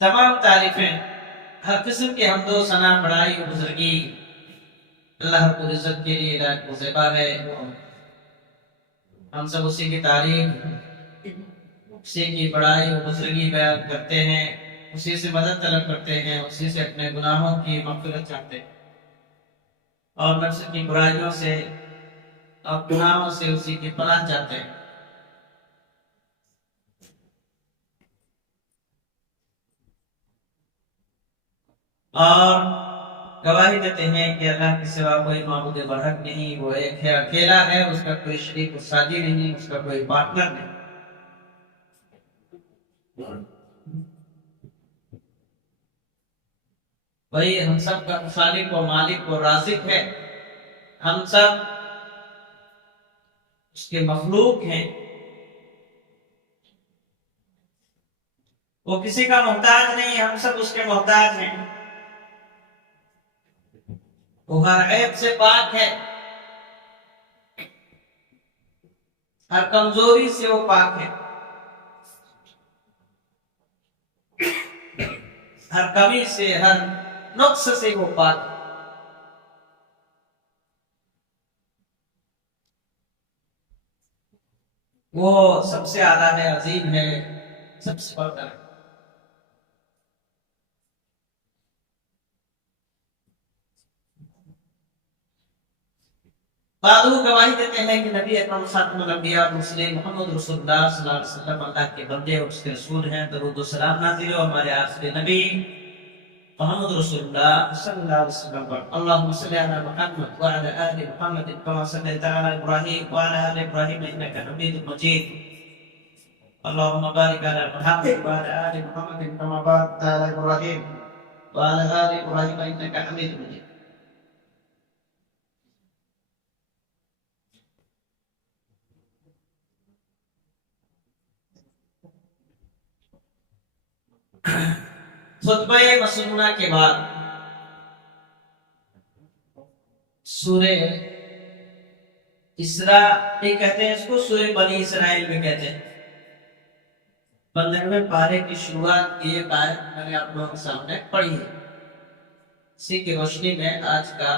تمام تعریفیں، ہر قسم کی حمد و ثنا، بڑائی و بزرگی اللہ رب العزت کے لیے لائق و زیبا ہے۔ ہم سب اسی کی تعریف، اسی کی بڑائی و بزرگی بیان کرتے ہیں، اسی سے مدد طلب کرتے ہیں، اسی سے اپنے گناہوں کی مغفرت چاہتے ہیں اور نفس کی برائیوں سے اور گناہوں سے اسی کی پناہ چاہتے ہیں۔ اور گواہی دیتے ہیں کہ اللہ کے سوا کوئی معبود برحق نہیں، وہ ایک ہے، اکیلا ہے، اس کا کوئی شریک و ساتھی نہیں، اس کا کوئی پارٹنر نہیں۔ وہی ہم سب کا خالق و مالک و رازق ہے، ہم سب اس کے مخلوق ہیں، وہ کسی کا محتاج نہیں، ہم سب اس کے محتاج ہیں۔ وہ ہر عیب سے پاک ہے، ہر کمزوری سے وہ پاک ہے، ہر کمی سے، ہر نقص سے وہ پاک ہے۔ وہ سب سے اعلیٰ ہے، عظیم ہے، سب سے بڑا ہے۔ بعض گواہی دیتے ہیں کہ نبی اکرم خاتم الانبیاء والمرسلین محمد رسول اللہ صلی اللہ علیہ وسلم اللہ کے بندے اور اس کے رسول ہیں۔ درود و سلام نازل ہو ہمارے آخری نبی محمد رسول اللہ صلی اللہ علیہ وسلم پر۔ اللہم صلی علی محمد وعلی آل محمد کما صلیت علی ابراہیم وعلی آل ابراہیم انک حمید مجید۔ اللہم بارک علی محمد وعلی آل محمد کما بارکت علی ابراہیم وعلی آل ابراہیم انک حمید مجید۔ خطبہ مسنونہ کے بعد سورہ اسراء بھی کہتے ہیں، اس کو سورہ بنی اسرائیل بھی کہتے ہیں۔ 15ویں پارے کی شروعات کی یہ آیت میں نے آپ لوگوں کے سامنے پڑھی ہے۔ اسی کی روشنی میں آج کا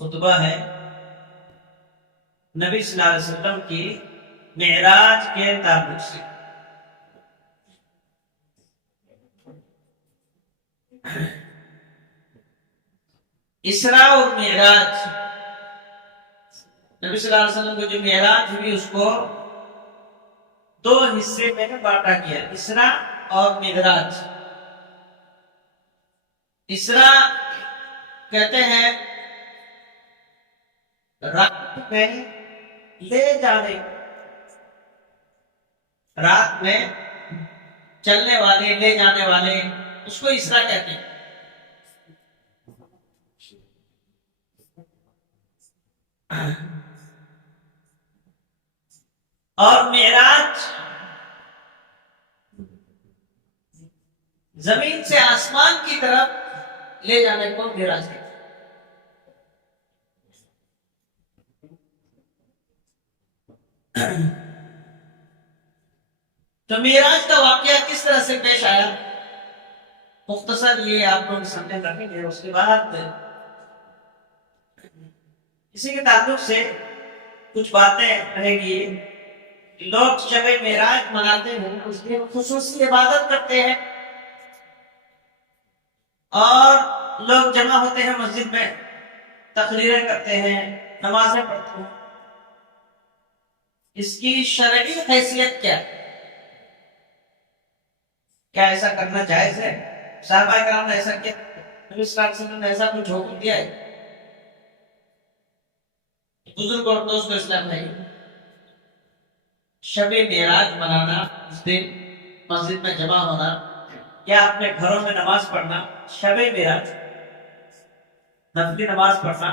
خطبہ ہے نبی صلی اللہ علیہ وسلم کی معراج کے تعلق سے۔ اسراء اور معراج، نبی صلی اللہ علیہ وسلم کو جو معراج ہوئی اس کو دو حصے میں بانٹا گیا، اسراء اور معراج۔ اسراء کہتے ہیں رات میں لے جانے، رات میں چلنے والے، لے جانے والے، اس کو اسراء کہتے ہیں۔ اور معراج زمین سے آسمان کی طرف لے جانے کو معراج کہتے ہیں۔ تو معراج کا واقعہ کس طرح سے پیش آیا، مختصر یہ آپ لوگ سامنے رکھیں گے۔ اس کے بعد اسی کے تعلق سے کچھ باتیں رہیں گی۔ لوگ شب معراج مناتے ہیں، اس کی خصوصی عبادت کرتے ہیں اور لوگ جمع ہوتے ہیں مسجد میں، تقریریں کرتے ہیں، نمازیں پڑھتے ہیں۔ اس کی شرعی حیثیت کیا ہے؟ کیا ایسا کرنا جائز ہے؟ صحابہ کرام نے ایسا کیا؟ نبی صلی اللہ علیہ وسلم نے ایسا کچھ حکم دیا ہے؟ بزرگ اور دوست اسلام نہیں۔ شب معراج منانا، اس دن مسجد میں جمع ہونا یا اپنے گھروں میں نماز پڑھنا، شب معراج نفلی نماز پڑھنا،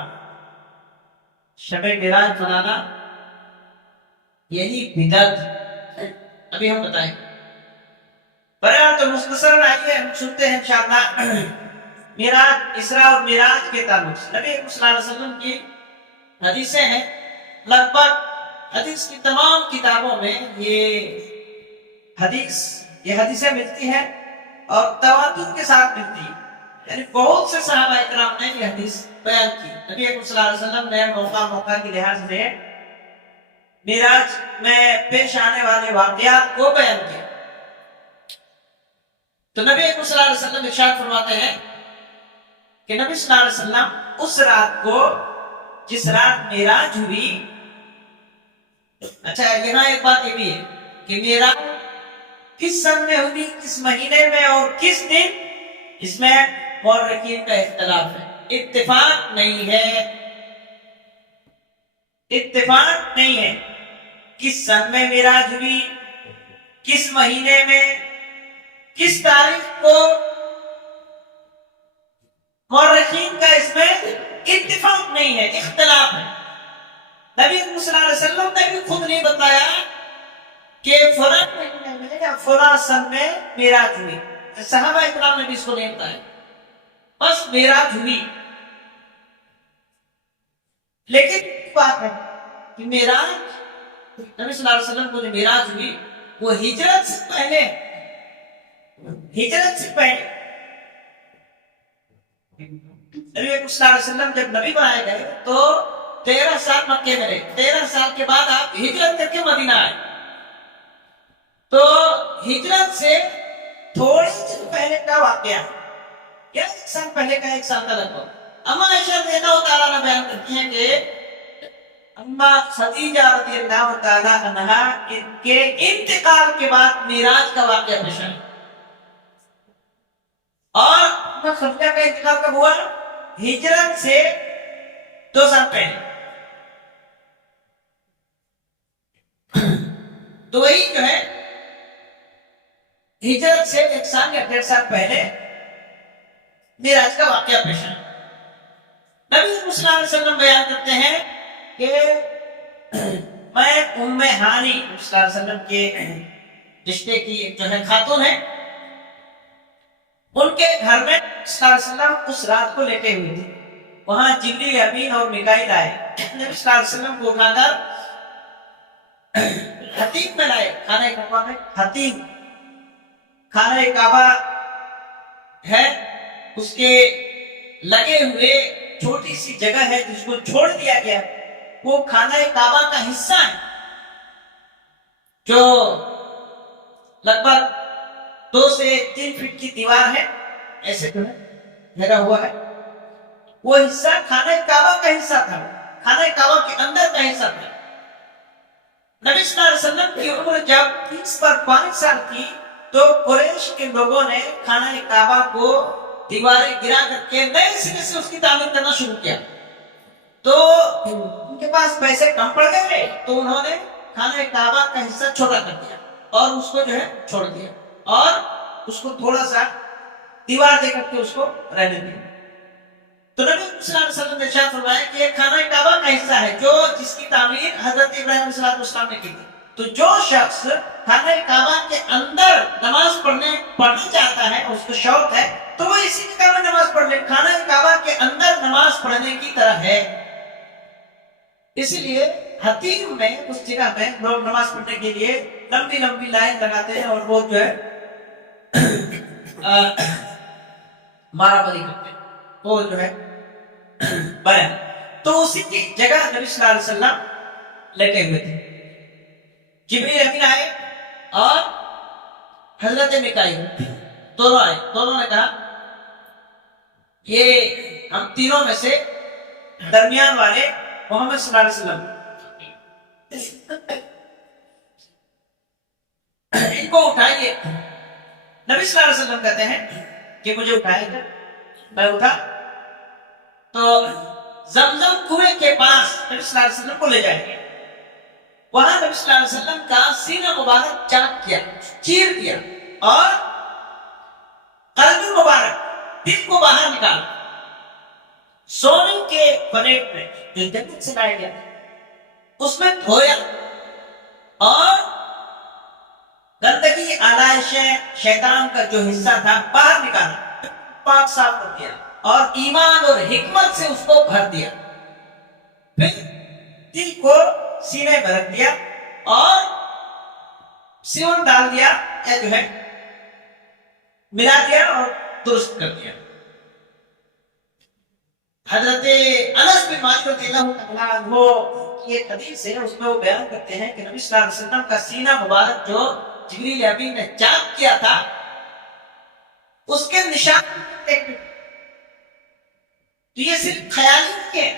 شب معراج منانا، یہی بدعت ابھی ہم بتائیں۔ برحال تو مختصراً آئیے ہم سنتے ہیں انشاءاللہ معراج، اسراء اور معراج کے تعلق سے۔ نبی صلی اللہ علیہ وسلم کی حدیثیں ہیں، لگ بھگ حدیث کی تمام کتابوں میں یہ حدیث یہ حدیثیں ملتی ہیں اور تواتر کے ساتھ ملتی ہے، یعنی بہت سے صحابہ اکرام نے یہ حدیث بیان کی۔ نبی اکرم صلی اللہ علیہ وسلم نے موقع کی لحاظ سے معراج میں پیش آنے والے واقعات کو بیان کیا۔ تو نبی اکرم صلی اللہ علیہ وسلم ارشاد فرماتے ہیں کہ نبی صلی اللہ علیہ وسلم اس رات کو جس رات معراج ہوئی، اچھا یہاں ایک بات یہ بھی ہے کہ معراج کس سن میں ہوئی، کس مہینے میں اور کس دن، اس میں مورخین کا اختلاف ہے، اتفاق نہیں ہے، اتفاق نہیں ہے کس سن میں معراج ہوئی، کس مہینے میں، کس تاریخ کو، مورخین کا اس میں اتفاق نہیں ہے، اختلاف ہے۔ نبی صلی اللہ علیہ وسلم نے بھی خود نہیں بتایا کہ فلاں مہینے میں یا فلاں سن میں معراج ہوئی، صحابہ اکرام نے بھی اس کو نہیں بتایا، بس معراج ہوئی۔ لیکن بات ہے کہ معراج، نبی صلی اللہ علیہ وسلم کو جو معراج ہوئی وہ ہجرت سے پہلے، ہجرت سے پہلے نبی صلی اللہ علیہ وسلم جب نبی بنائے گئے تو 13 سال مکے میں رہے، 13 سال کے بعد آپ ہجرت کر کے مدینہ آئے، تو ہجرت سے تھوڑے دن پہلے کا واقعہ کیا، 1 سال پہلے کا، 1 سال کا لگ بھگ۔ اما عائشہ رضی اللہ تعالیٰ عنہ بیان کرتی ہیں کہ اما خدیجہ رضی اللہ تعالیٰ عنہ کے انتقال کے بعد معراج کا واقعہ پیش آیا، اور اما خدیجہ کا انتقال کب ہوا؟ ہجرت سے 2 سال پہلے۔ تو وہی جو ہے ہجرت سے 1 سال یا 1.5 سال پہلے معراج کا واقعہ پیش آیا۔ نبی صلی اللہ علیہ وسلم بیان کرتے ہیں کہ میں ام ہانی صلی اللہ علیہ وسلم کے رشتے کی جو ہے خاتون ہے، ان کے گھر میں صلی اللہ علیہ وسلم اس رات کو لیٹے ہوئے تھے، وہاں جبریل امین اور میکائیل آئے، نبی صلی اللہ علیہ وسلم کو اٹھا کر حتیم میں لائے، خانہ کعبہ میں، حتیم خانہ کعبہ ہے، اس کے لگے ہوئے چھوٹی سی جگہ ہے جس کو چھوڑ دیا گیا، وہ خانہ کعبہ کا حصہ ہے جو لگ بھگ 2 سے 3 فٹ کی دیوار ہے، ایسے جو ہے گھیرا ہوا ہے، وہ حصہ خانہ کعبہ کا حصہ تھا، خانہ کعبہ کے اندر کا حصہ تھا۔ نبی صلی اللہ علیہ وسلم کی عمر جب 30 پر 5 سال کی تو قریش کے لوگوں نے خانہ کعبہ کو دیواریں گرا کر کے نئے سرے سے اس کی تعمیر کرنا شروع کیا، تو ان کے پاس پیسے کم پڑ گئے تو انہوں نے خانہ کعبہ کا حصہ چھوٹا کر دیا اور اس کو جو ہے چھوڑ دیا، اور اس کو تھوڑا سا دیوار دے کر کے اس کو رہنے دیا۔ تو نبی صلی اللہ علیہ وسلم نے ارشاد فرمایا کہ یہ خانہ کعبہ کا حصہ ہے جو جس کی تعمیر حضرت ابراہیم علیہ السلام نے کی تھی، تو جو شخص خانہ کعبہ کے اندر نماز پڑھنا چاہتا ہے، اس کو شوق ہے، تو وہ اسی جگہ میں نماز پڑھ لے، خانہ کعبہ کے اندر نماز پڑھنے کی طرح ہے۔ اسی لیے حتیم میں، اس جگہ میں لوگ نماز پڑھنے کے لیے لمبی لمبی لائن لگاتے ہیں اور وہ جو ہے مارا ماری کرتے ہیں، وہ جو ہے بیان، تو اسی کی جگہ نبی صلی اللہ علیہ وسلم لٹے ہوئے تھے۔ جبریل امین آئے اور حضرت میکائیل دونوں آئے، دونوں نے کہا یہ ہم تینوں میں سے درمیان والے محمد صلی اللہ علیہ وسلم ان کو اٹھائیے۔ نبی صلی اللہ علیہ وسلم کہتے ہیں کہ مجھے اٹھائے گا، میں اٹھا تو زمزم کنویں کے پاس نبی صلی اللہ علیہ وسلم کو لے جائیں گے، وہاں نبی صلی اللہ علیہ وسلم کا سینہ مبارک چاک کیا، چیر دیا، اور قلب مبارک، دل کو باہر نکالا، سونے کے پلیٹ میں جو جنت سے لایا گیا اس میں دھویا، اور گندگی آلائش شیطان کا جو حصہ تھا باہر نکالا، پاک صاف کر دیا، اور ایمان اور حکمت سے اس کو بھر دیا، پھر دل کو سینے میں رکھ دیا اور سیون ڈال دیا، یا جو ہے ملا دیا اور درست کر دیا. حضرت انس بن مالک رضی اللہ تعالیٰ عنہ کی ایک حدیث ہے، اس میں وہ بیان کرتے ہیں کہ نبی صلی اللہ علیہ وسلم کا سینہ مبارک جو جبریل امین نے چاک کیا تھا، اس کے نشان تو یہ صرف خیالی نہیں ہے،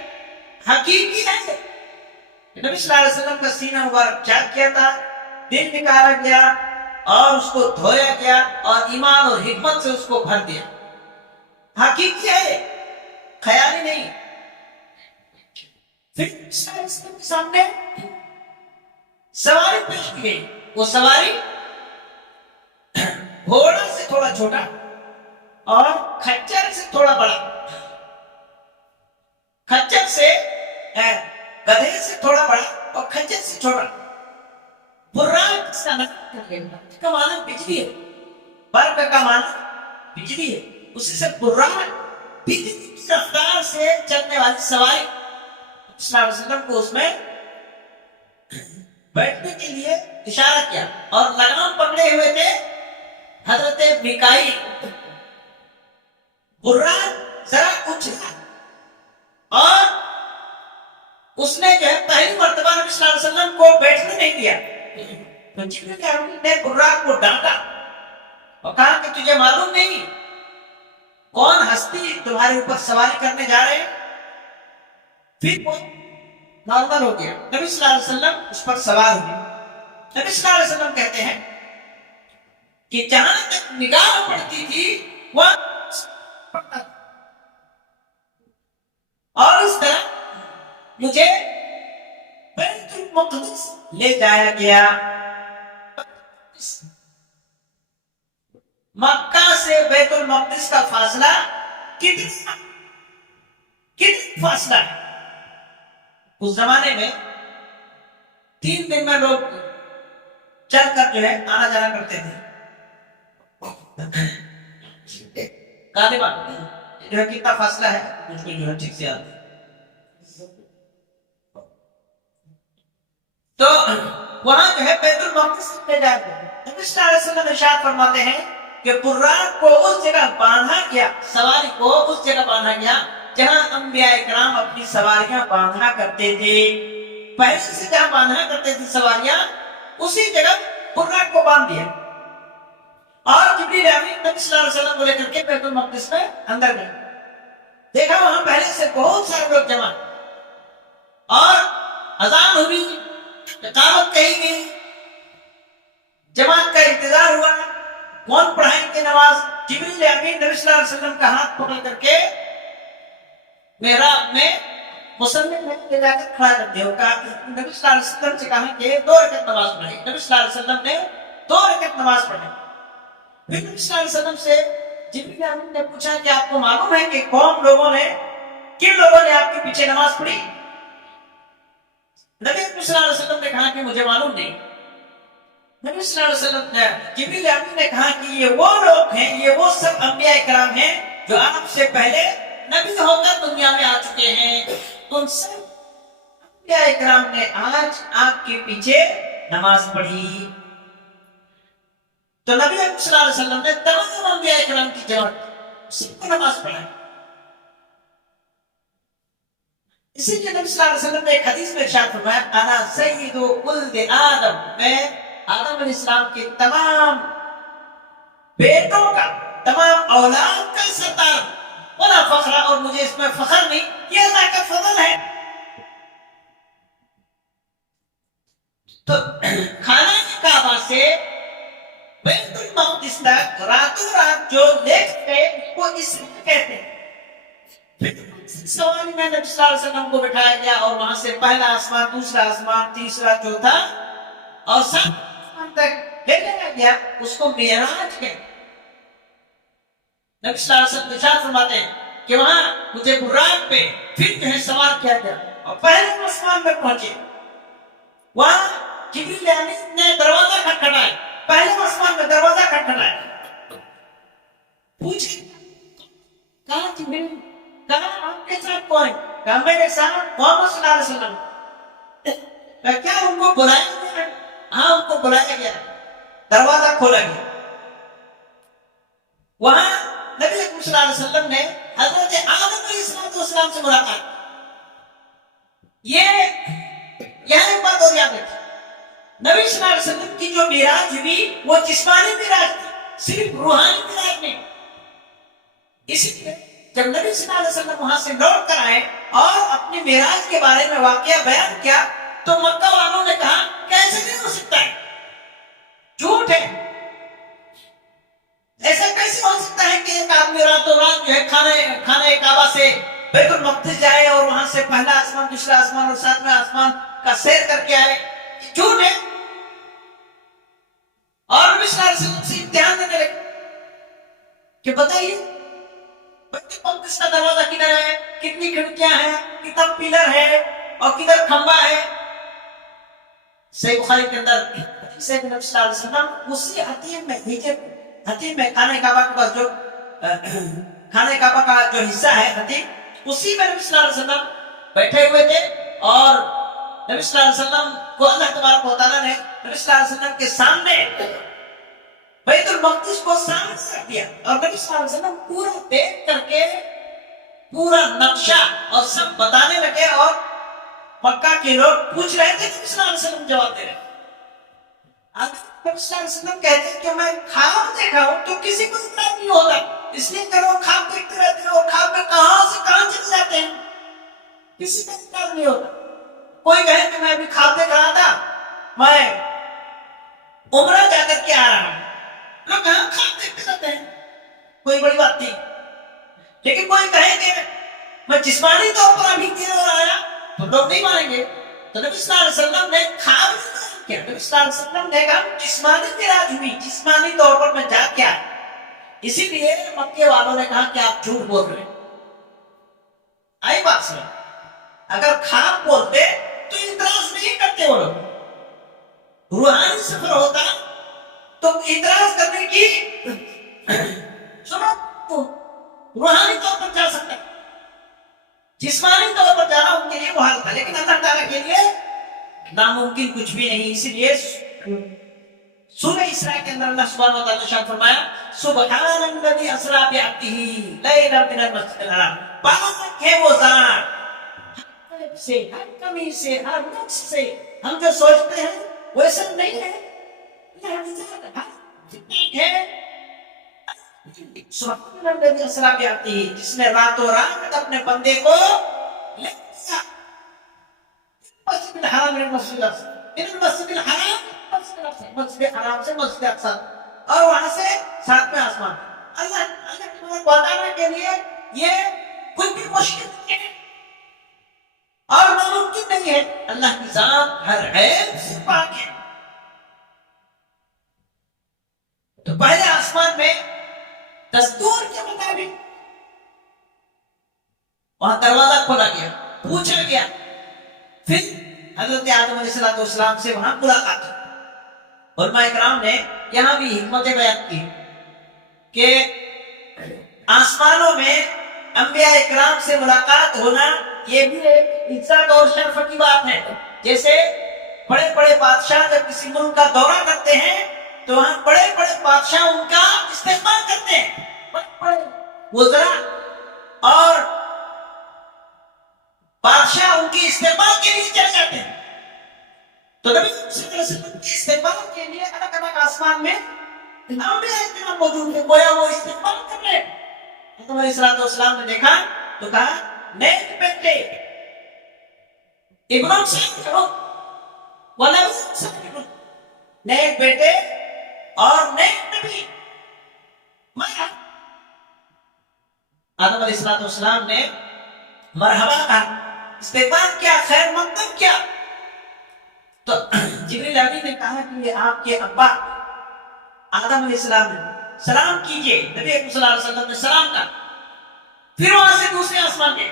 حقیقی ہے. نبی صلی اللہ علیہ وسلم کا سینہ مبارک چاک کیا تھا، دل نکالا گیا اور اس کو دھویا گیا اور ایمان اور حکمت سے اس کو بھر دیا. حقیقی ہے، خیالی نہیں. پھر کے سامنے سواری پیش کی گئی. وہ سواری گھوڑا سے تھوڑا چھوٹا اور کھچر سے تھوڑا بڑا، کھچر سے گدھے سے تھوڑا بڑا اور کھچر سے چھوٹا. براق کا معنی بجلی ہے، برق کا معنی بجلی ہے، اسی سے براق بجلی کی رفتار سے چلنے والی سواری. صلی اللہ علیہ وسلم کو اس میں بیٹھنے کے لیے اشارہ کیا اور لگام پکڑے ہوئے تھے حضرت میکائیل. براق ذرا اچھلا اور اس نے جو ہے پہلی مرتبہ نبی صلی اللہ علیہ وسلم کو بیٹھنے نہیں دیا. تو جبریل امین نے براق کو ڈانٹا اور کہا کہ تجھے معلوم نہیں کون ہستی تمہارے اوپر سواری کرنے جا رہے ہیں؟ پھر وہ نارمل ہو گیا. نبی صلی اللہ علیہ وسلم اس پر سوار ہوئے. نبی صلی اللہ علیہ وسلم کہتے ہیں کہ جہاں تک نگاہ پڑتی تھی وہ اور اس طرح مجھے بیت المقدس لے جایا گیا. مکہ سے بیت المقدس کا فاصلہ کتنا فاصلہ ہے؟ اس زمانے میں 3 دن میں لوگ چل کر جو ہے آنا جانا کرتے تھے. جو ہے کتنا فاصلہ ہے مجھ کو جو ہے ٹھیک سے یاد ہے. تو وہاں جو ہے بیت المقدس لے جائے گا. نبی صلی اللہ علیہ وسلم ارشاد فرماتے ہیں کہ براق کو اس جگہ باندھا گیا، سواری کو اس جگہ باندھا گیا جہاں انبیاء اکرام اپنی سواریاں باندھا کرتے تھے. پہلے سے جہاں باندھا کرتے تھے سواریاں، اسی جگہ براق کو باندھ دیا. اور جبریل امین نبی صلی اللہ علیہ وسلم کو لے کر کے بیت المقدس میں اندر گئے. دیکھا وہاں پہلے سے بہت سارے لوگ جمع اور اذان ہوئی، اقامت کہی گئی، جماعت کا انتظار ہوا. کون پڑھائیں گے نماز؟ جبریل امین نبی صلی اللہ علیہ وسلم کا ہاتھ پکڑ کر کے محراب میں مصلی میں لے جا کر کھڑا کر دیا. نبی صلی اللہ علیہ وسلم سے کہا کہ 2 رکعت نماز پڑھیں. نبی صلی اللہ علیہ وسلم نے 2 رکعت نماز پڑھی. پھر نبی صلی اللہ علیہ وسلم سے جبریل امین نے پوچھا کہ آپ کو معلوم ہے کہ کن لوگوں نے آپ کے پیچھے نماز پڑھی؟ نبی صلی اللہ علیہ وسلم نے کہا کہ مجھے معلوم نہیں. نبی صلی اللہ علیہ وسلم نے جبریل امین نے کہا کہ یہ وہ لوگ ہیں، یہ وہ سب انبیاء کرام ہیں جو آپ سے پہلے نبی ہو کر دنیا میں آ چکے ہیں. ان سب انبیاء کرام نے آج آپ کے پیچھے نماز پڑھی. تو نبی صلی اللہ علیہ وسلم نے تمام انبیاء کرام کی جماعت سب کو نماز پڑھائی. اسی لیے نبی صلی اللہ علیہ وسلم نے ایک حدیث میں ارشاد فرمایا انا سید ولد آدم، میں آدم علیہ السلام کے تمام بیٹوں کا، تمام اولاد کا سردار. ولا فخر، اور مجھے اس میں فخر نہیں، یہ اللہ کا فضل ہے. تو خانہ کعبہ سے بیت المقدس تک راتوں رات جو لے گئے وہ اس لیے کہتے ہیں. سواری میں نبی صلی اللہ علیہ وسلم کو بٹھایا گیا اور وہاں سے پہلا آسمان، دوسرا آسمان، تیسرا، چوتھا اور 7 آسمان تک لے جایا گیا. اس کو معراج کہتے ہیں. نبی صلی اللہ علیہ وسلم ارشاد فرماتے ہیں کہ وہاں مجھے براق پہ پھر جو ہے سوار کیا گیا اور پہلے آسمان میں پہنچے. وہاں جبریل امین نے دروازہ کھٹکھٹایا، پہلے آسمان میں دروازہ کھٹکھٹایا. پوچھے کہاں جبریل، کہا آپ کے ساتھ کون؟ کہا میرے ساتھ محمد صلی اللہ علیہ وسلم. کیا ان کو بلایا گیا؟ ہاں ان کو بلایا گیا. دروازہ کھولا گیا. وہاں نبی اکرم صلی اللہ علیہ وسلم نے حضرت آدم علیہ السلام سے ملاقات. یہ یہاں ایک بات اور یاد رکھیں، نبی صلی اللہ علیہ وسلم کی جو معراج ہوئی وہ جسمانی معراج تھی، صرف روحانی معراج نہیں. اسی لیے جب نبی صلی اللہ علیہ وسلم وہاں سے لوٹ کر آئے اور اپنی معراج کے بارے میں واقعہ بیان کیا تو مکہ والوں نے کہا کیسے نہیں ہو سکتا ہے، جھوٹ ہے، ایسا کیسے ہو سکتا ہے کہ ایک آدمی راتوں رات جو ہے خانہ کعبہ سے بیت المقدس جائے اور وہاں سے پہلا آسمان دوسرا آسمان اور ساتویں آسمان کا سیر کر کے آئے. جھوٹ ہے. اور نبی صلی اللہ علیہ وسلم سے امتحان دینے لگے کہ بتائیے بیت المقدس کا دروازہ کدھر ہے، کتنی کھڑکیاں ہیں، کتنا پلر ہے اور کدھر کھمبا ہے. صحیح بخاری کے اندر حدیث ہے کہ نبی صلی اللہ علیہ وسلم اسی حتیم میں خانہ کعبہ کے پاس جو خانہ کعبہ کا جو حصہ ہے حتیم، اسی میں نبی صلی اللہ علیہ وسلم بیٹھے ہوئے تھے اور نبی صلی اللہ علیہ وسلم کو اللہ تبارک و تعالیٰ نے نبی صلی اللہ علیہ وسلم کے سامنے بیت المقدس کو سامنے رکھ دیا اور نبی صلی اللہ علیہ وسلم پورا دیکھ کر کے پورا نقشہ اور سب بتانے لگے اور مکہ کے لوگ پوچھ رہے تھے، نبی صلی اللہ علیہ وسلم جواب دے رہے. نبی صلی اللہ علیہ وسلم کہتے ہیں کہ میں خواب دیکھا ہوں تو کسی کو اطلاع نہیں ہوتا، اس لیے کہ وہ خواب دیکھتے رہتے ہیں اور خواب میں کہاں سے کہاں چلے جاتے ہیں، کسی کو اطلاع نہیں ہوتا. کوئی کہے کہ میں ابھی خواب دیکھ رہا تھا میں عمرہ جا کر کے آ رہا ہوں، لوگ کہاں خواب دیکھتے رہتے ہیں، کوئی بڑی بات نہیں. لیکن کوئی کہے کہ میں جسمانی طور پر ابھی گیا اور آیا تو لوگ نہیں مانیں گے. تو نبی صلی اللہ علیہ وسلم نے خواب کیا، نبی صلی اللہ علیہ وسلم نے کہا جسمانی معراج ہوئی، جسمانی طور پر میں جا کے آیا. اسی لیے مکے والوں نے کہا کہ آپ جھوٹ بول رہے ہیں. آئی بات سمجھ، اگر خواب بولتے تو اعتراض نہیں کرتے وہ لوگ. روحانی سفر ہوتا تو اعتراض کرنے کی سنو روحانی طور پر جا سکتا، جسمانی طور پر جانا ان کے لیے محال تھا، لیکن اللہ تعالیٰ کے لیے ناممکن کچھ بھی نہیں. اسی لیے سورہ اسراء کے اندر اللہ سبحانہ و تعالیٰ نے ارشاد فرمایا سبحان الذی اسری بعبدہ لیلا من المسجد الحرام، پاک ہے وہ ذات سے، ہر کمی سے، ہر نقص سے. ہم جو سوچتے ہیں ویسا نہیں ہے، سبحان الذی اسری بعبدہ، جس نے راتوں رات اپنے بندے کو لے گیا مسجد الحرام من المسجد الحرام، مسجد حرام سے مسجد اقصی اور وہاں سے ساتویں آسمان. اللہ کو بتانے کے لیے یہ کوئی بھی مشکل نہیں ہے اور ناممکن نہیں ہے. اللہ کی ذات ہر عیب سے پاک ہے. تو پہلے آسمان میں دستور کے مطابق وہاں دروازہ کھولا گیا، پوچھا گیا، پھر حضرت آدم علیہ السلام سے وہاں ملاقات. علماء کرام نے یہاں بھی حکمت بیان کی کہ آسمانوں میں انبیاء اکرام سے ملاقات ہونا یہ بھی ایک عزت اور شرف کی بات ہے. جیسے بڑے بڑے بادشاہ جب کسی ملک کا دورہ کرتے ہیں تو وہاں بڑے بڑے بادشاہ ان کا استقبال کرتے ہیں، بڑے بڑے وزراء اور بادشاہ ان کی استقبال کے لیے چل جاتے ہیں. تو نبی صلی اللہ علیہ وسلم کے استقبال کے لیے الگ الگ آسمان میں انبیاء اکرام موجود ہیں، گویا وہ استقبال کر رہے ہیں. آدم علیہ السلام نے دیکھا تو کہا نیک بیٹے ابراہیم صاحب ولد صاحب، نیک بیٹے اور نیک نبی. آدم علیہ السلام نے مرحبا کہا، استقبال کیا، خیر مقدم کیا. تو جبریل امین نے کہا کہ یہ آپ کے ابا آدم علیہ السلام نے سلام کیجئے. نبی اکرم صلی اللہ علیہ وسلم نے سلام کہا. پھر وہاں سے دوسرے آسمان گئے،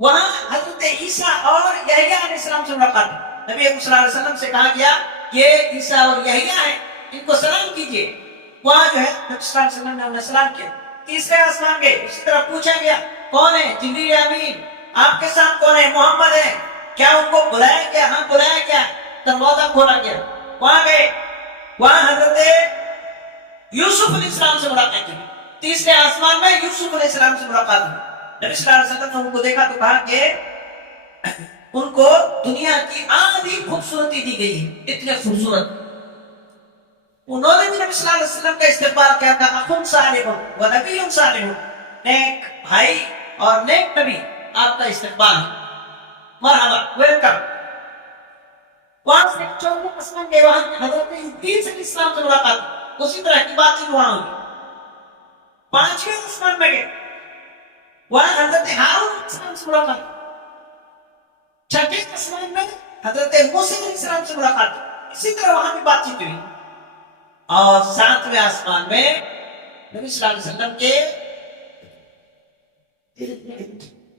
وہاں حضرت عیسیٰ اور یحییٰ علیہ السلام سے ملاقات. نبی اکرم صلی اللہ علیہ وسلم سے کہا گیا یہ عیسیٰ اور یحییٰ ہیں، ان کو سلام کیجئے. وہاں جو ہے نبی صلی اللہ علیہ وسلم نے انہیں سلام کیا. تیسرے آسمان گئے، اسی طرح پوچھا گیا کون ہے، جبریل امین. آپ کے ساتھ کون ہے، محمد ہے. کیا ان کو بلایا گیا؟ ہاں بلایا گیا. دروازہ کھولا گیا، وہاں گئے، وہاں حضرت یوسف علیہ السلام سے ملاقات ہوئی. تیسرے آسمان میں یوسف علیہ السلام سے ملاقات ہوئی. نبی صلی اللہ علیہ وسلم نے ان کو دیکھا تو کہا کہ ان کو دنیا کی آدھی خوبصورتی دی گئی ہے، اتنے خوبصورت. انہوں نے بھی نبی صلی اللہ علیہ وسلم کا استقبال کیا تھا. اخن صالح و نبی صالح، نیک بھائی اور نیک نبی، آپ کا استقبال ہے، مرحبا، ویلکم. وہاں سے چوتھے آسمان گئے، وہاں حضرت ادریس علیہ السلام سے ملاقات، اسی طرح کی بات چیت وہاں ہوئی. پانچویں آسمان میں گئے، وہاں حضرت ہارون علیہ السلام سے ملاقات. چھٹے آسمان میں حضرت موسیٰ علیہ السلام سے ملاقات، اسی طرح وہاں بھی بات چیت ہوئی. اور ساتویں آسمان میں نبی صلی اللہ علیہ وسلم کے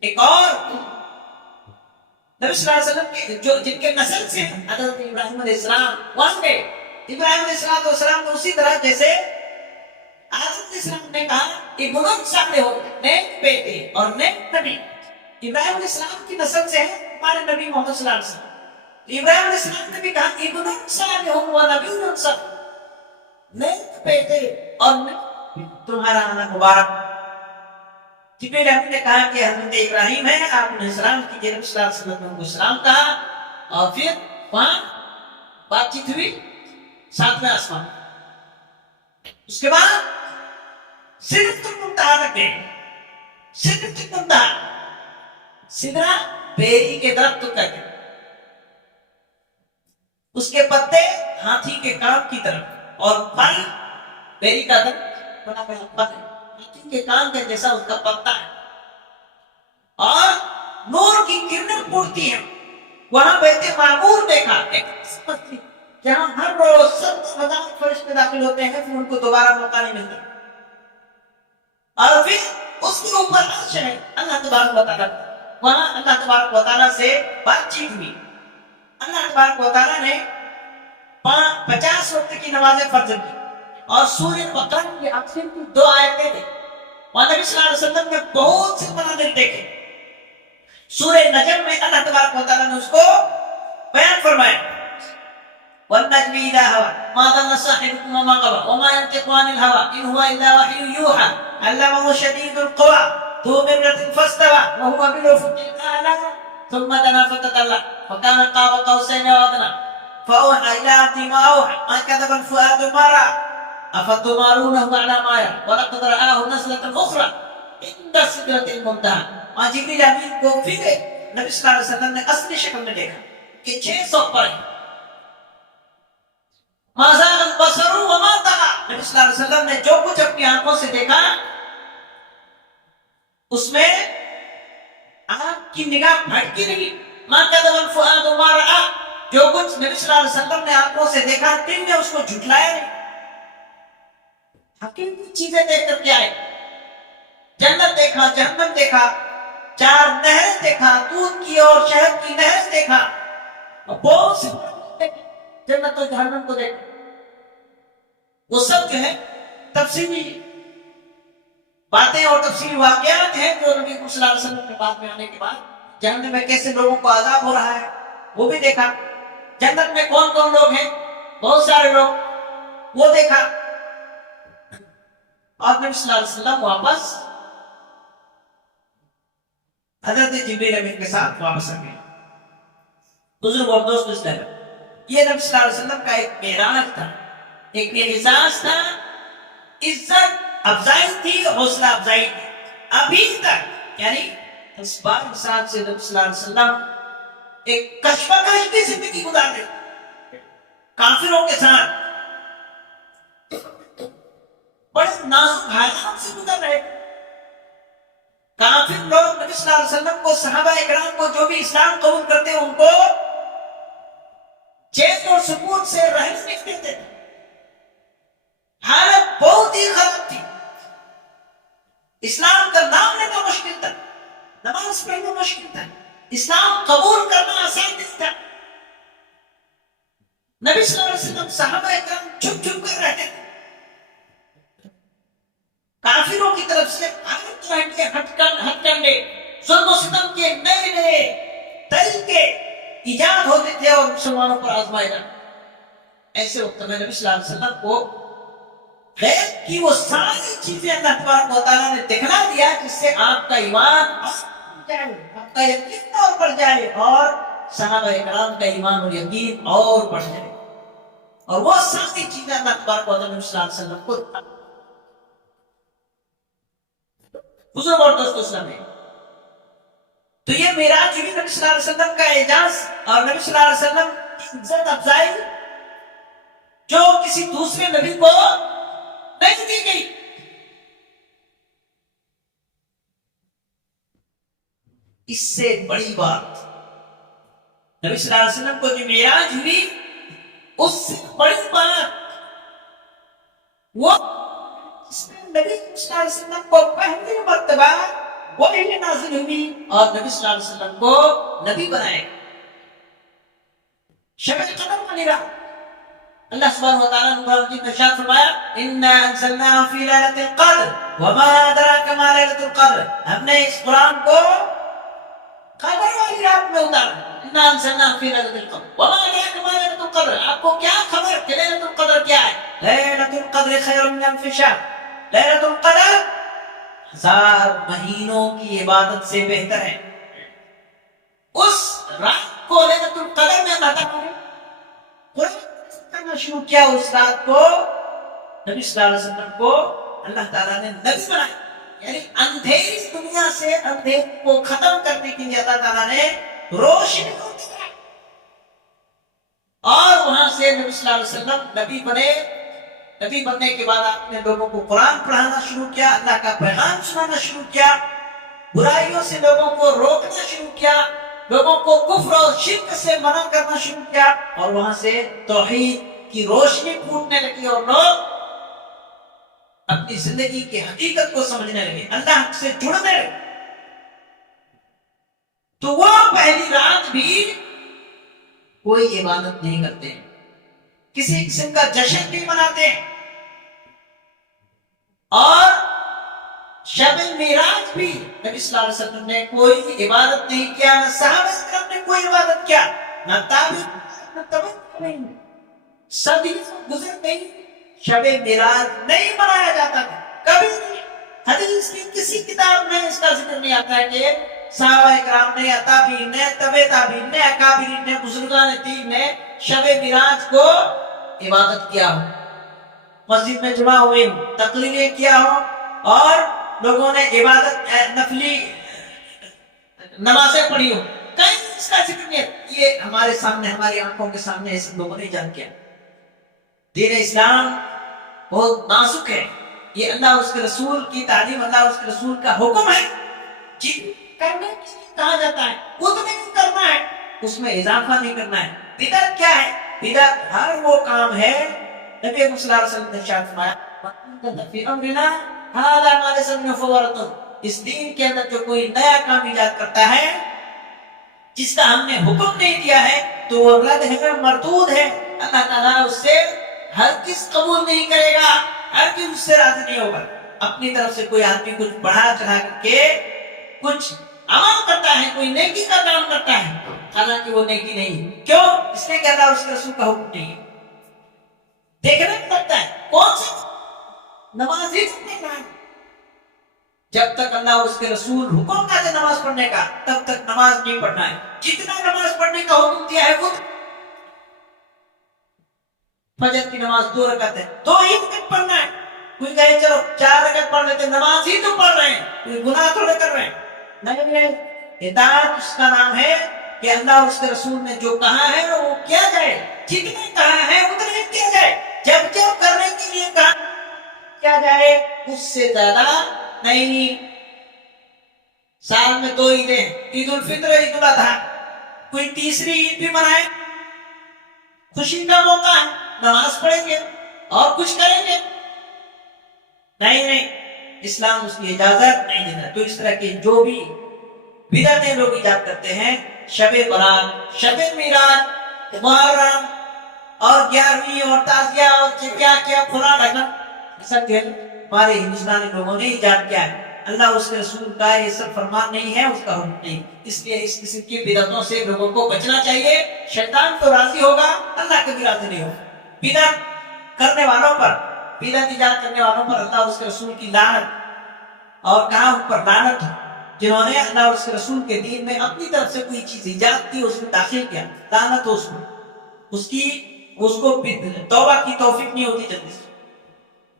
ایک اور نبی صلی اللہ علیہ وسلم کے جو جن کے نسل سے حضرت ابراہیم علیہ السلام، وہاں گئے. ابراہیم علیہ السلام نے اسی طرح جیسے آدم علیہ السلام نے کہا ابن صالح ہو، نیک بیٹے اور نیک نبی. ابراہیم علیہ السلام کی نسل سے ہے ہمارے نبی محمد صلی اللہ علیہ وسلم. ابراہیم علیہ السلام نے بھی کہا ابن صالح و نبی صالح، نیک بیٹے اور تمہارا آنا مبارک. جبریل امین نے کہا کہ حضرت ابراہیم ہے، آپ انہیں سلام کیجیے. نبی صلی اللہ علیہ وسلم نے ان کو سلام کہا اور پھر وہاں بات چیت ہوئی ساتویں آسمان. اس کے بعد سدرۃ المنتہا تک گئے. سدرۃ المنتہا، سدرا بیری کے درخت کو کہتے ہیں، اس کے پتے ہاتھی کے کان کی طرف اور پھل بیری کا درخت بنا ہوا پھل ہے، ہاتھی کے کان کے جیسا اس کا پتا ہے، اور نور کی کرنیں پڑتی ہیں. وہاں بیت معمور دیکھا، ایک مسجد جہاں ہر روز 70,000 فرشتے داخل ہوتے ہیں، پھر ان کو دوبارہ موقع نہیں ملتا. اور پھر اس کے اوپر عرش ہے اللہ تبارک و تعالیٰ. وہاں اللہ تبارک و تعالیٰ سے بات چیت ہوئی. اللہ تبارک و تعالیٰ نے 50 وقت کی نمازیں فرض کی اور سورہ بقرہ کی آخر کی 2 آیتیں دی. وہاں نبی صلی اللہ علیہ وسلم نے بہت سے مناظر دیکھے. سورہ نجم میں اللہ تبارک و تعالیٰ نے اس کو بیان فرمایا، وَالنَّجْمِ إِذَا هَوَىٰ مَا ضَلَّ صَاحِبُكُمْ وَمَا غَوَىٰ وَمَا يَنطِقُ عَنِ الْهَوَىٰ إِنْ هُوَ إِلَّا وَحْيٌ يُوحَىٰ عَلَّمَهُ شَدِيدُ الْقُوَىٰ ذُو مِرَّةٍ فَاسْتَوَىٰ وَهُوَ بِالْأُفُقِ الْأَعْلَىٰ ثُمَّ دَنَا فَتَدَلَّىٰ فَكَانَ قَابَ قَوْسَيْنِ أَوْ أَدْنَىٰ فَأَوْحَىٰ إِلَىٰ عَبْدِهِ مَا أَوْحَىٰ مَا كَذَبَ الْفُؤَادُ مَا رَأَىٰ أَفَتُمَارُونَهُ عَلَىٰ مَا يَرَىٰ وَلَقَدْ رَآهُ نَزْلَةً أُخْرَىٰ عِندَ سِدْرَةِ الْمُنتَهَىٰ. وہاں جبریل امین کو پھر نبی صلی اللہ علیہ وسلم نے اصلی شکل میں دیکھا کہ 600 پر ہے. مَا زَاغَ الْبَصَرُ وَمَا طَغَىٰ. نبی صلی اللہ علیہ وسلم نے جو کچھ اپنی آنکھوں سے دیکھا اس میں آپ کی نگاہ بھٹکی نہیں. مَا كَذَبَ الْفُؤَادُ مَا رَأَىٰ. جو کچھ نبی صلی اللہ علیہ وسلم نے آنکھوں سے دیکھا دل نے اس کو جھٹلایا نہیں. حقیقی چیزیں دیکھ کر کے آئے. جنت دیکھا، جہنم دیکھا، 4 نہریں دیکھا، دودھ کی اور شہد کی نہریں دیکھا، اور بہت سی جنت و جہنم کو دیکھا. وہ سب جو ہے تفصیلی باتیں اور تفصیلی واقعات ہیں جو نبی صلی اللہ علیہ وسلم کے بعد میں آنے کے بعد جہنم میں کیسے لوگوں کو عذاب ہو رہا ہے وہ بھی دیکھا. جنت میں کون کون لوگ ہیں، بہت سارے لوگ، وہ دیکھا. اور نبی صلی اللہ علیہ وسلم واپس حضرت جبریل امین کے ساتھ واپس آ گئے. بزرگ اور دوست اسلام، یہ نبی صلی اللہ علیہ وسلم کا ایک معراج تھا، ایک اعزاز تھا، عزت افزائی تھی، حوصلہ افزائی تھی. ابھی تک یعنی اس بار انسان سے نبی صلی اللہ علیہ وسلم ایک کشمکش کی زندگی گزار رہے، کافروں کے ساتھ بڑے نازک حالات سے گزر رہے. کافر لوگ نبی صلی اللہ علیہ وسلم کو، صحابہ اکرام کو، جو بھی اسلام قبول کرتے ان کو چین اور سکون سے رہنے نہیں دیتے. حالت بہت ہی خراب تھی. اسلام کا نام لینا مشکل تھا، نماز پڑھنا مشکل تھا، اسلام قبول کرنا آسان نہیں تھا. نبی صلی اللہ علیہ وسلم صحابہ اکرام چھپ چھپ کر رہتے تھے. کافروں کی طرف سے ہر طرح کے ہتھ کنڈے، ظلم و ستم کے نئے نئے طریقے ایجاد ہوتے تھے اور مسلمانوں پر آزمائے جاتے. ایسے وقت میں نبی صلی اللہ علیہ وسلم کو غیب کی وہ ساری چیزیں اللہ تبارک و تعالیٰ نے دکھلا دیا جس سے آپ کا ایمان جائے، آپ کا یقین اور بڑھ جائے، اور صحابہ کرام کا ایمان اور یقین اور بڑھ جائے، اور وہ ساری چیزیں اللہ تبارک و تعالیٰ نے صلی اللہ علیہ وسلم کو بزرگ اور دوستو اسلام ہے۔ تو یہ معراج بھی نبی صلی اللہ علیہ وسلم کا اعجاز اور نبی صلی اللہ علیہ وسلم کی عزت افزائی جو کسی دوسرے نبی کو نہیں دی گئی۔ اس سے بڑی بات نبی صلی اللہ علیہ وسلم کو جو معراج ہوئی، اس سے بڑی بات وہ اس میں نبی صلی اللہ علیہ وسلم کو پہلی مرتبہ وحی نازل ہوئی اور نبی صلی اللہ علیہ وسلم کو نبی بنائے۔ شب قدر منی رہا، اللہ سبحانہ وتعالیٰ نے قرآن مجید میں ارشاد فرمایا اِنَّا أَنزَلْنَاهُ فِي لَيْلَةِ الْقَدْرِ وَمَا أَدْرَاكَ مَا لَيْلَةُ الْقَدْرِ، ہم نے اس قرآن کو قدر والی رات میں اتارا۔ اِنَّا أَنزَلْنَاهُ فِي لَيْلَةِ الْقَدْرِ وَمَا أَدْرَاكَ مَا لَيْلَةُ الْقَدْرِ، آپ کو کیا خبر کہ ليلة القدر کیا ہے؟ ليلة القدر خير من ألف شهر، ليلة القدر 1000 مہینوں کی عبادت سے بہتر ہے۔ اس رات کو ليلة القدر میں اللہ تعالیٰ نے قرآن کرنا شروع کیا، اس رات کو نبی صلی اللہ علیہ وسلم کو اللہ تعالیٰ نے نبی بنایا، یعنی اندھیری دنیا سے اندھیرے کو ختم کرنے کے لیے اللہ تعالیٰ نے روشنی کو دیا، اور وہاں سے نبی صلی اللہ علیہ وسلم نبی بنے۔ نبی بننے کے بعد آپ نے لوگوں کو قرآن پڑھانا شروع کیا، اللہ کا پیغام سنانا شروع کیا، برائیوں سے لوگوں کو روکنا شروع کیا، لوگوں کو کفر اور شرک سے منع کرنا شروع کیا، اور وہاں سے توحید کی روشنی پھوٹنے لگی اور لوگ اپنی زندگی کی حقیقت کو سمجھنے لگے، اللہ سے جڑنے لگے۔ تو وہ پہلی رات بھی کوئی عبادت نہیں کرتے، کسی قسم کا جشن نہیں مناتے، اور شب معراج بھی نبی صلی اللہ علیہ وسلم نے کوئی عبادت نہیں کیا، نہ صحابہ کرام نے کوئی عبادت کیا، نہ تابعین نہ تابعین، صدی گزر گئی، شب معراج نہیں منایا جاتا تھا، کبھی نہیں۔ حدیث کی کسی کتاب میں اس کا ذکر نہیں آتا ہے کہ صحابہ کرام نے یا تابعین نے، تبع تابعین نے، اکابرین نے، بزرگان دین نے شب معراج کو عبادت کیا ہو، مسجد میں جمع ہوئے ہوں، تقریریں کیا ہو، اور لوگوں نے عبادت نفلی نمازیں پڑھی ہو، کہیں اس کا ذکر نہیں ہے۔ یہ ہمارے سامنے، ہماری آنکھوں کے سامنے اس لوگوں نے جان کیا۔ دین اسلام بہت نازک ہے، یہ اللہ اور اس کے رسول کی تعلیم، اللہ اور اس کے رسول کا حکم ہے، جی کرنے کے لیے کہا جاتا ہے اتنے ہی کرنا ہے، اس میں اضافہ نہیں کرنا ہے۔ بدعت کیا ہے؟ بدعت ہر وہ کام ہے، نبی صلی اللہ علیہ وسلم نے ارشاد فرمایا فی امرنا ھذا ما لیس منہ فہو رد، اس دین کے اندر جو کوئی نیا کام ایجاد کرتا ہے جس کا ہم نے حکم نہیں دیا ہے تو وہ رد ہے، مردود ہے، اللہ تعالیٰ اس سے ہرگز قبول نہیں کرے گا، ہرگز اس سے راضی نہیں ہوگا۔ اپنی طرف سے کوئی آدمی کچھ بڑھا چڑھا کے کچھ عمل کرتا ہے، کوئی نیکی کا کام کرتا ہے، حالانکہ وہ نیکی نہیں، کیوں؟ اس لیے کہ اللہ اور اس کے رسول کا حکم نہیں ہے۔ دیکھنا پڑتا ہے کون سی نماز ہی پڑھنا ہے، جب تک اللہ اور اس کے رسول حکم نہ دے نماز پڑھنے کا تب تک نماز نہیں پڑھنا ہے۔ جتنا نماز پڑھنے کا حکم دیا ہے وہ فجر کی نماز 2 رکعت ہے، 2 ہی رکعت پڑھنا ہے۔ کوئی کہے چلو 4 رکعت پڑھ لیتے، نماز ہی تو پڑھ رہے ہیں، کوئی گناہ تھوڑے کر رہے ہیں، نہیں۔ اطاعت اس کا نام ہے کہ اللہ اور اس کے رسول نے جو کہا ہے وہ کیا جائے، جتنا کہا ہے اتنا ہی کیا جائے، جب جب کرنے کے لیے کہا کیا جائے، اس سے زیادہ نہیں۔ سال میں 2 عیدیں، عید الفطر، عید الاضحیٰ، کوئی تیسری عید بھی منائے، خوشی کا موقع ہے، نماز پڑھیں گے اور کچھ کریں گے، نہیں، اسلام اس کی اجازت نہیں دیتا۔ تو اس طرح کے جو بھی بدعتیں لوگ ایجاد کرتے ہیں، شب برات، شب معراج، محرم اور 11ویں اور تعزیہ اور کیا کھلا ڈھکن، سب ہمارے ہندوستانی لوگوں نے ایجاد کیا ہے۔ اللہ اور اس کے رسول کا یہ سب فرمان نہیں ہے، اس کا حکم نہیں، اس لیے اس قسم کی بدعتوں سے لوگوں کو بچنا چاہیے۔ شیطان تو راضی ہوگا، اللہ کبھی راضی نہیں ہوگا۔ بدعت کرنے والوں پر بدعت ایجاد کرنے والوں پر اللہ اور اس کے رسول کی لعنت، اور کہاں ان پر لعنت ہے جنہوں نے اللہ اور اس کے رسول کے دین میں اپنی طرف سے کوئی چیز ایجاد کی، اس میں داخل کیا، لعنت ہو اس میں، اس کو توبہ کی توفیق نہیں ہوتی جلدی سے۔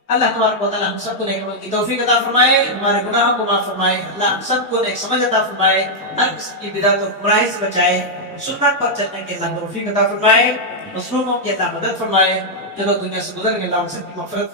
اللہ تبارک و تعالیٰ ہم سب کو نیک عمل کی توفیق عطا فرمائے، ہمارے گناہوں کو معاف فرمائے، اللہ ہم سب کو نیک سمجھ عطا فرمائے، ہر قسم کی بدعت اور گمراہی سے بچائے، سنت پر چلنے کے اللہ توفیق عطا فرمائے، مظلوموں کی اللہ مدد فرمائے، جو لوگ دنیا سے گزر گئے اللہ ان سب کی مغفرت